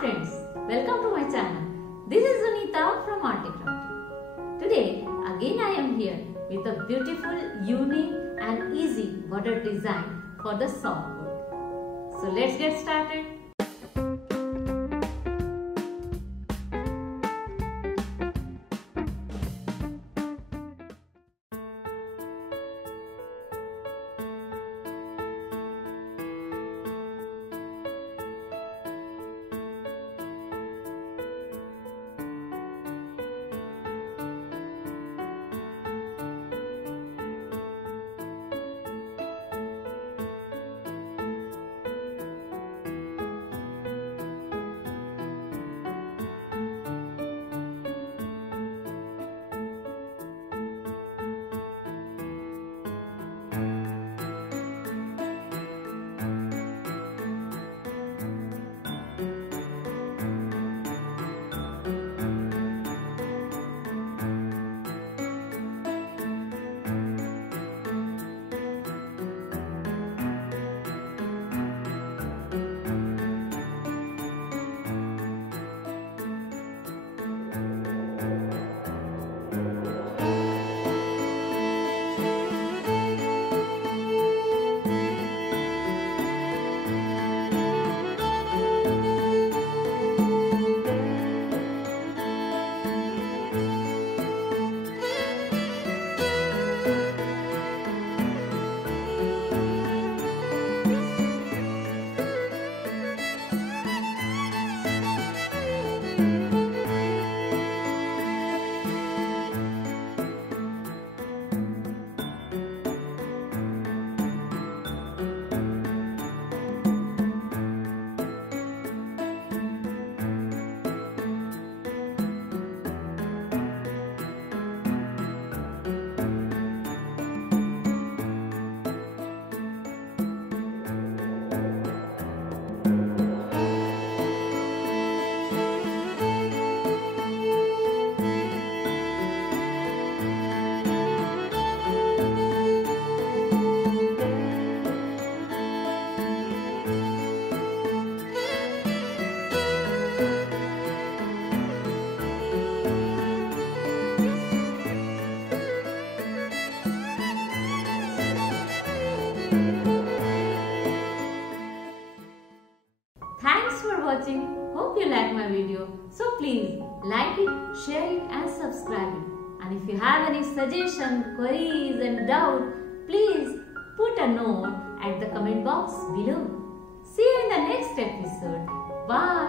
friends, welcome to my channel. This is Sunita from ARTY KRAFTY. Today again I am here with a beautiful, unique and easy border design for the softwood. So let's get started. Thanks for watching. Hope you like my video. So please like it, share it and subscribe it. And if you have any suggestions, queries and doubt, please put a note at the comment box below. See you in the next episode. Bye.